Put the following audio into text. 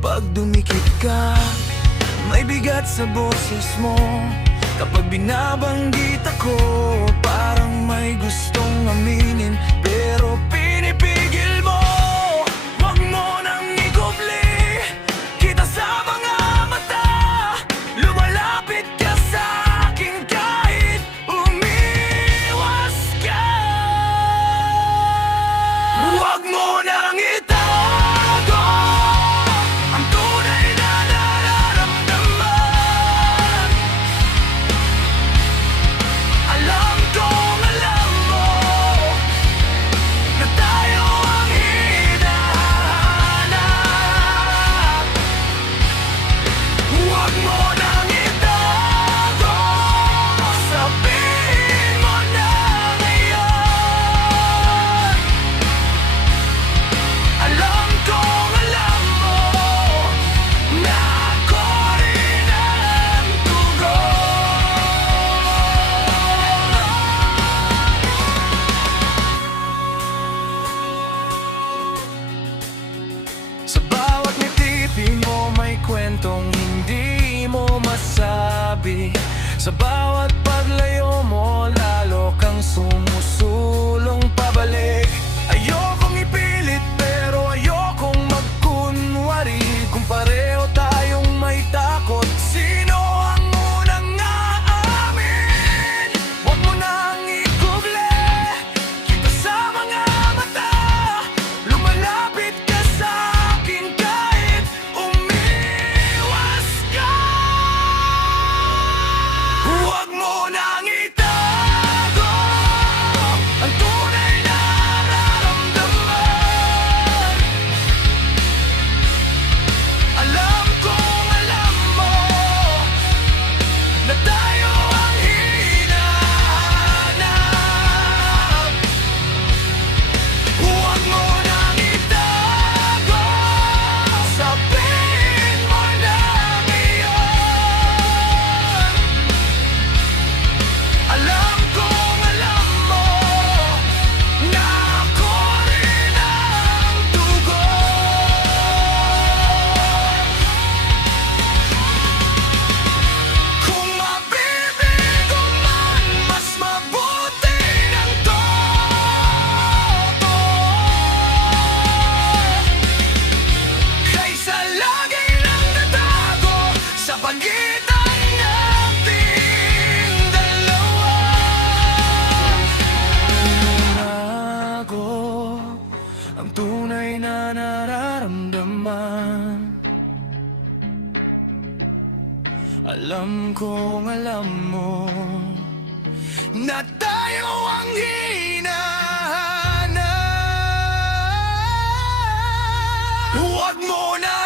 Pag dumikit ka, may bigat sa boses mo. Kapag binabanggit ako, parang may gustong aminin, pero pinipigil mo. Wag mo nang igubli kita sa mga mata. Lumalapit ka sa akin kahit umiwas ka. Wag mo nang itago ang tunay na nararamdaman. Alam kong alam mo na tayo ang hinahanap. Huwag mo nang itago, sabihin mo na ngayon. Alam kong alam mo na ako rin ang tugon. Sa bawat ngiti mo may kwentong hindi mo masabi. Sa bawat paglayo mo lalo kang sumusulong pabalik. Ayokong ipilit pero ayokong magkunwari. Kung pareho tayong may takot, sino ang unang aamin? Huwag mo nang ikuble kita sa mga mata. Lumalapit ka sa akin kahit umiwas ka. Huwag mo nang itago ang tunay na nararamdaman. Alam kong alam mo na tayo ang hinahanap. Huwag mo nang itago, sabihin mo na ngayon. Alam kong alam mo na ako rin ang tugon. Kung mabibigo man, mas mabuti ng totoo kaysa lagi lang natago sa pagitan nating dalawa. Nago ang tunay na nararamdaman. Alam kong alam mo na tayo ang hinahanap. Huwag mo na